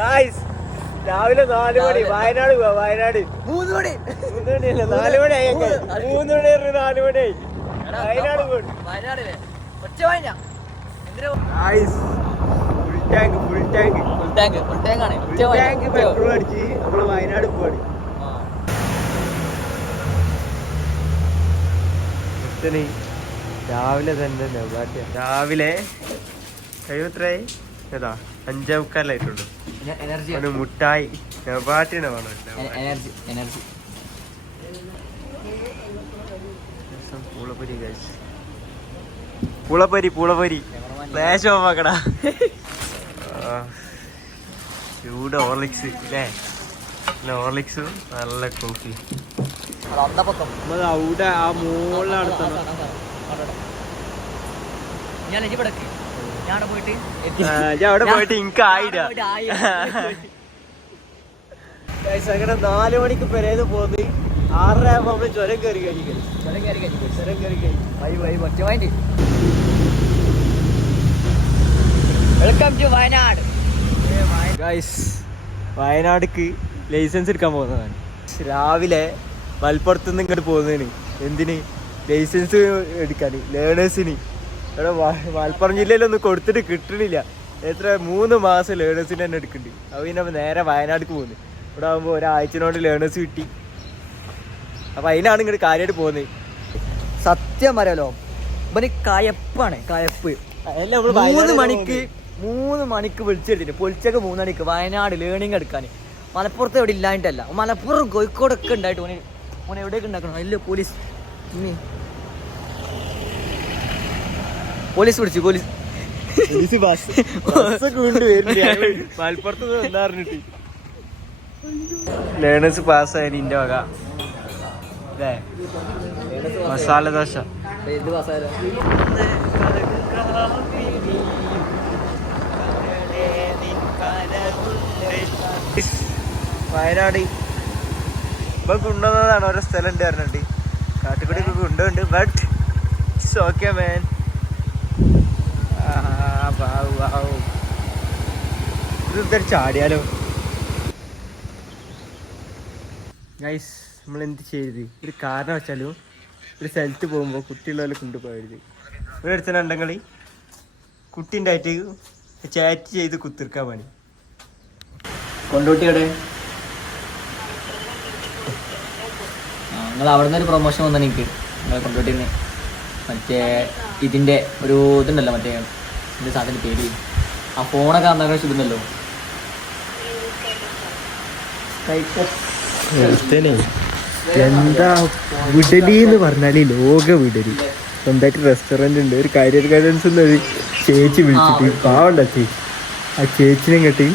രാവിലെ 4 മണി വയനാട് പോവാ. വയനാട് 3 മണി 3 മണിയല്ല 4 മണിയായി. 3 മണി 4 മണിയായി. വയനാട് പോയി. വയനാടില്ലേ ഒറ്റ വാങ്ങ ഫുൾ ടാങ്ക് ആണ് പെട്രോൾ അടിച്ച് നമ്മള് വയനാട് പോവാണ്. രാവിലെ തന്നെ രാവിലെ കഴിവത്രയായി ഏതാ 5:45 എനർജി മുട്ടായി നെബാട്ടിനെ വേണം. എനർജി പൂളപ്പൊരി ഫ്ലാഷ് ഓഫ് ആക്കടാ. ചൂട് ഹോർലിക്സ് അല്ലേ? ഹോർലിക്സ് നല്ല കോഫി. അവിടെ ആ മുകളിലടുത്തണം. അവിടെ പോയിട്ട് എനിക്ക് ആയിടാ. അങ്ങനെ 4 മണിക്ക് പെരേന്ന് പോന്ന് 6:30 ആകുമ്പോ നമ്മള് ചുരം കയറി കഴിക്കും. Welcome to Wayanad. വയനാടിക്ക് ലൈസൻസ് എടുക്കാൻ പോകുന്നതാണ്. രാവിലെ മലപ്പുറത്തുനിന്ന് ഇങ്ങോട്ട് പോകുന്നതിന് എന്തിന് ലൈസൻസ് എടുക്കാൻ ലേണേഴ്സിന്. ഇവിടെ മലപ്പുറം ജില്ലയിലൊന്നും കൊടുത്തിട്ട് കിട്ടണില്ല. 3 മാസം ലേണേഴ്സിന് തന്നെ എടുക്കുന്നുണ്ട്. അപ്പോൾ പിന്നെ നേരെ വയനാട്ടിലേക്ക് പോകുന്നത്. ഇവിടെ ആകുമ്പോൾ ഒരാഴ്ചനോട് ലേണേഴ്സ് കിട്ടി. അപ്പം അതിനാണ് ഇങ്ങോട്ട് കാര്യമായിട്ട് പോകുന്നത്. സത്യം പറയാലോ ഇവന് കയപ്പാണ്. 3 മണിക്ക് വിളിച്ചെടുത്തിട്ട് പൊളിച്ചൊക്കെ 3 മണിക്ക് വയനാട് ലേണിംഗ് എടുക്കാൻ. മലപ്പുറത്ത് എവിടെ ഇല്ലായിട്ടല്ല, മലപ്പുറം കോഴിക്കോടൊക്കെ ഉണ്ടായിട്ട് ഓനെ എവിടെയൊക്കെ ഉണ്ടാക്കണം. അല്ല പോലീസ് പിടിച്ചു. മലപ്പുറത്ത് ലേണേഴ്സ് പാസ്സായി നിന്റെ വക അല്ലേ? മസാല ദോശ വയനാട് ഇപ്പൊ കൊണ്ടുവന്നതാണ്. ഓരോ സ്ഥലം ഉണ്ട് പറഞ്ഞിട്ട് കാട്ടുകൂടി ഇപ്പൊ കൊണ്ടുണ്ട്. But it's okay man. ഇത് ചാടിയാലോ ഗൈസ്? നമ്മൾ എന്ത് ചെയ്യരുത്. ഒരു കാരണം വെച്ചാലും ഒരു സ്ഥലത്ത് പോകുമ്പോൾ കുട്ടികളെ കൊണ്ടുപോകരുത്. ഒരു അടുത്തുണ്ടെങ്കിൽ കുട്ടീൻ്റെ ആയിട്ട് ചാറ്റ് ചെയ്ത് കുത്തിർക്കാൻ പണി. കൊണ്ടോട്ടിയുടെ നിങ്ങൾ അവിടെ നിന്ന് ഒരു പ്രൊമോഷൻ വന്നാൽ എനിക്ക് നിങ്ങളെ കൊണ്ടോട്ടിന്ന് മറ്റേ ഇതിൻ്റെ ഒരു ഇതുണ്ടല്ലോ, മറ്റേ ഇതിൻ്റെ സാധനത്തിൻ്റെ പേര് ആ ഫോണൊക്കെ അന്നൊക്കെ ഇടുന്നല്ലോ. എന്താ വിടലി എന്ന് പറഞ്ഞാല് ലോക വിടലി. സ്വന്തമായിട്ട് റെസ്റ്റോറന്റ് ഉണ്ട്. ഒരു കരിയർ ഗൈഡൻസ് ഒരു ചേച്ചി വിളിച്ചിട്ട് പാവണ്ട ചേച്ചി. ആ ചേച്ചിനെ കേട്ടി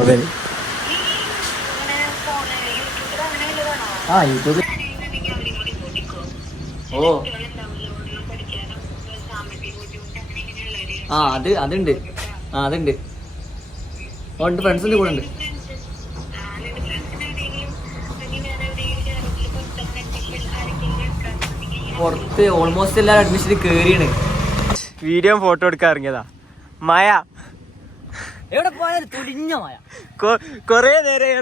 അവൻ യൂട്യൂബ് അതുണ്ട്. അതുണ്ട് ഫ്രണ്ട്സിൻ്റെ കൂടെ ഉണ്ട്. പുറത്ത് ഓൾമോസ്റ്റ് എല്ലാവരും അഡ്മിഷൻ കയറിയാണ്. വീഡിയോ ഫോട്ടോ എടുക്കാൻ ഇറങ്ങിയതാ. മഴ എവിടെ പോയാലും തുടിഞ്ഞ മഴ. കൊറേ നേരമായി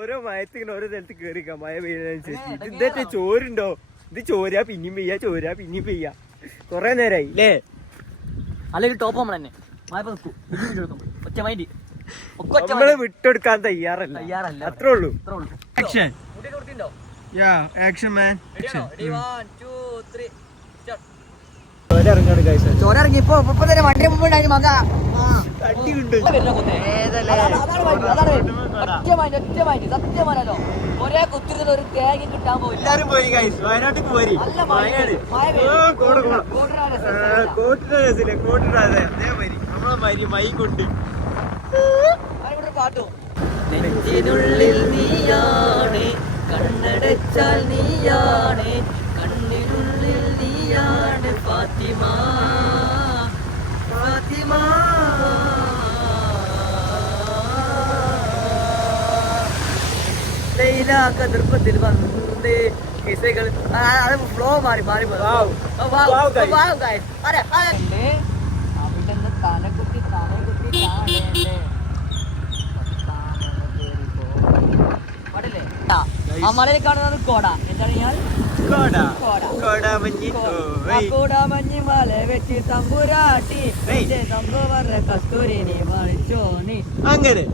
ഓരോ മയത്തിങ്ങനെ ഓരോ സ്ഥലത്ത് കയറിക്കാം. മഴ പെയ്യുന്നതനുസരിച്ച് ഇതേറ്റ ചോരുണ്ടോ? ഇത് ചോരാ പിന്നെയും പെയ്യാ. കൊറേ നേരമായി അല്ലേ? അല്ലെങ്കിൽ ടോപ്പ് നമ്മൾ തന്നെ നമ്മള് വിട്ടെടുക്കാൻ തയ്യാറല്ല. അത്രേ ഉള്ളൂ. ആക്ഷൻ മാൻ. ചോര ഇറങ്ങി ഇപ്പൊ തന്നെ വണ്ടിയെ മുമ്പ് മക സത്യമാണല്ലോ. ഒരേ കുത്തിരുന്ന ഒരു തേങ്ങ കിട്ടാൻ പോയില്ല. എല്ലാരും പോയി വയനാട്ടിക്ക് പോരി. നമ്മളെ മൈ കൊണ്ട് പാട്ടും നെഞ്ചിനുള്ളിൽ നീയാണ്, കണ്ണടച്ചാൽ നീയാണ്, കണ്ണിനുള്ളിൽ നീയാണ് ഫാത്തിമ. ലൈല കതിർപ്പത്തിൽ വന്ന് കിസകൾ ഫ്ലോ മാറി അവിടുന്ന് തല കുത്തി ആ മലയിൽ കാണുന്നത് കോട. എന്താണ് ഞാൻ കോടാമഞ്ഞ് മല വെച്ച് തമ്പുരാട്ടി സംഭവ കസ്തൂരിനി മറിച്ചോണി. അങ്ങനെ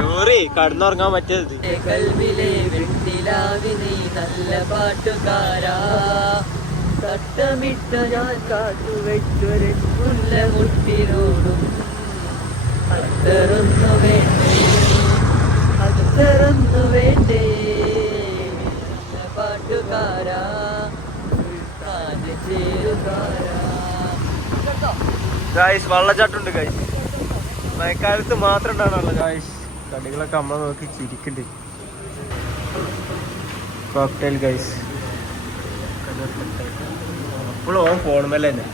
ലോറി കടന്നുറങ്ങാൻ പറ്റിയത്. കൽവിലെ വെട്ടിലാവിനി നല്ല പാട്ടുകാരാ തട്ടമിട്ട ഞാൻ കാട്ടുവെച്ചൊരു മുല്ല മുട്ടിനോടും അത്തറൊന്നു വേണ്ടേ അത്തറൊന്നു വേണ്ടേ നല്ല പാട്ടുകാരാ ചേരുകാരാ. Guys വെള്ളച്ചാട്ടുണ്ട് guys. മഴക്കാലത്ത് മാത്രം ഉണ്ടാവണല്ലോ ഗായ്സ്. കടികളൊക്കെ നമ്മളെ നോക്കി ചിരിക്കുന്നുണ്ട്. Cocktail guys. ഇപ്പോഴും ഫോൺ മേലെ തന്നെ